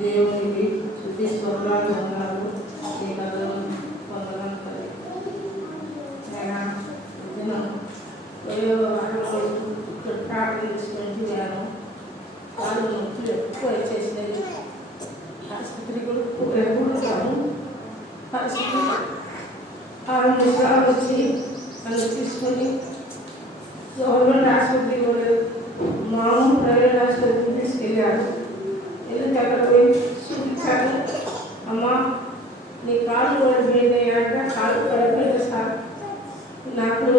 దేవునికి శుద్ధి స్వర్ణాలు అన్నారు. ఈ కథలు పొందడానికి ప్రార్థించుకుంటూ వేను వాళ్ళు నొప్పులు ఎక్కువ వచ్చేసినాయి. ఆసుపత్రి కూడా ఎప్పుడు కాదు. ఆసుపత్రి 6 సార్లు వచ్చి నన్ను తీసుకొని గవర్నమెంట్ ఆసుపత్రి కూడా మామూలు ప్రైవేట్ ఆసుపత్రికి తీసుకెళ్ళారు. ఎందుకంటే అక్కడ పోయి చూపించాను. అమ్మ నీ కాళ్ళు కూడా పోయినాయంటే కాళ్ళు పడిపోయింది సార్. నాకు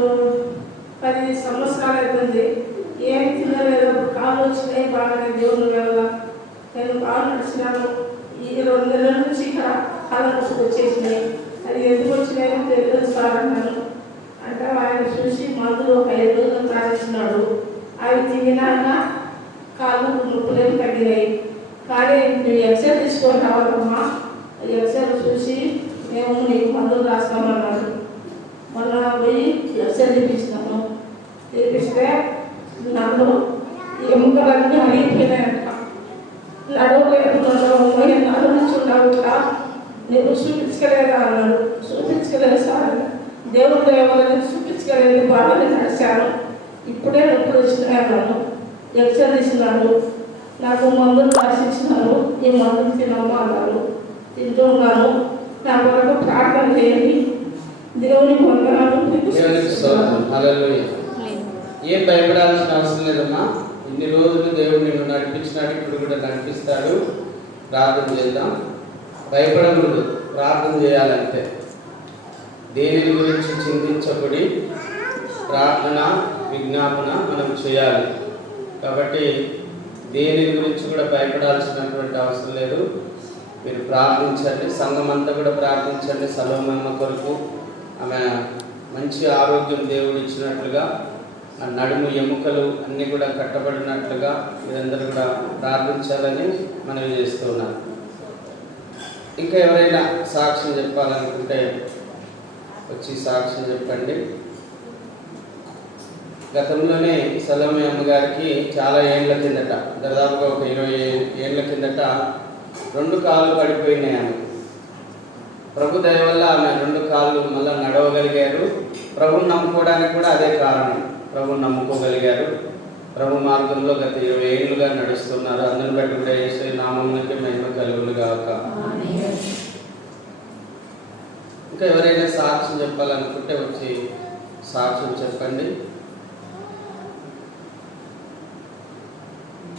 10 సంవత్సరాలు అవుతుంది. ఏం తినలేదు. కాళ్ళు వచ్చినాయి బాగానే దేవుని వల్ల నేను కాళ్ళు నడిచినాను. ఈ 2 నెలల నుంచి ఇక్కడ కాళ్ళ నొప్పి వచ్చేసినాయి. అది ఎందుకు వచ్చినాయో తెలియదు సార్ అన్నాను. అంటే ఆయన చూసి మందులు ఒక 5 రోజులు తాగిస్తున్నాడు. అవి తిన్నాక కాళ్ళు నొప్పులేమి తగ్గినాయి. కానీ నువ్వు ఎక్సైజ్ తీసుకొని రావాలమ్మా. ఎక్సైజ్ చూసి మేము నీకు మందులు రాస్తామన్నాడు. మొన్న పోయి ఎక్సైజ్ తీపిస్తున్నాము. తీపిస్తే నన్ను ఎముకలన్నీ అరిగిపోయినాయంట. నడవలేదు. నడు నుంచి ఉన్నావు కూడా నేను చూపించలేదా అన్నాడు. చూపించలేదు సార్. దేవుడు ఎవరైనా చూపించగలేదు. బాగానే నడిచాను. ఇప్పుడే ఎప్పుడు వచ్చినాయి అన్నాను. ఎక్సైజ్ ఇచ్చినాడు. నాకు మందులు రాసిచ్చినారు. ఈ మందులు తినమ్మా అన్నారు. తింటున్నాను. నా కొరకు ప్రార్థన చేయండి. దేవుని వందనాలు. ఏం భయపడాల్సిన అవసరం లేదమ్మా. ఇన్ని రోజులు దేవుడు నిన్ను నడిపించినాడు, ఇప్పుడు కూడా నడిపిస్తాడు. ప్రార్థన చేద్దాం. భయపడకూడదు. ప్రార్థన చేయాలంటే దేని గురించి చింతించబడి ప్రార్థన విజ్ఞాపన మనం చేయాలి. కాబట్టి దేని గురించి కూడా భయపడాల్సినటువంటి అవసరం లేదు. మీరు ప్రార్థించండి. సంఘం అంతా కూడా ప్రార్థించండి. సలోమమ్మ కొరకు ఆమె మంచి ఆరోగ్యం దేవుడు ఇచ్చినట్లుగా, ఆ నడుము ఎముకలు అన్నీ కూడా కట్టబడినట్లుగా మీరందరూ కూడా ప్రార్థించాలని మనం చేస్తున్నాం. ఇంకా ఎవరైనా సాక్ష్యం చెప్పాలనుకుంటే వచ్చి సాక్ష్యం చెప్పండి. గతంలోనే సలోమి అమ్మగారికి చాలా ఏళ్ళ కిందట, దాదాపుగా ఒక 20 ఏళ్ళ కిందట 2 కాళ్ళు పడిపోయినాయి. ఆమె ప్రభు దయ వల్ల ఆమె 2 కాళ్ళు మళ్ళీ నడవగలిగారు. ప్రభుని నమ్ముకోవడానికి కూడా అదే కారణం. ప్రభుని నమ్ముకోగలిగారు. ప్రభు మార్గంలో గత 20 ఏళ్ళుగా నడుస్తున్నారు. అందరిని బట్టి కూడా యేసు నామమునకే మహిమ కలుగును గాక. ఇంకా ఎవరైనా సాక్ష్యం చెప్పాలనుకుంటే వచ్చి సాక్ష్యం చెప్పండి.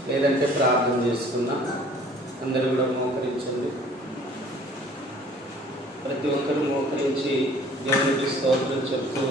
లేదంటే ప్రార్థన చేసుకుందాం. అందరూ కూడా మోకరించండి. ప్రతి ఒక్కరు మోకరించి దేవునికి స్తోత్రం చెప్తూ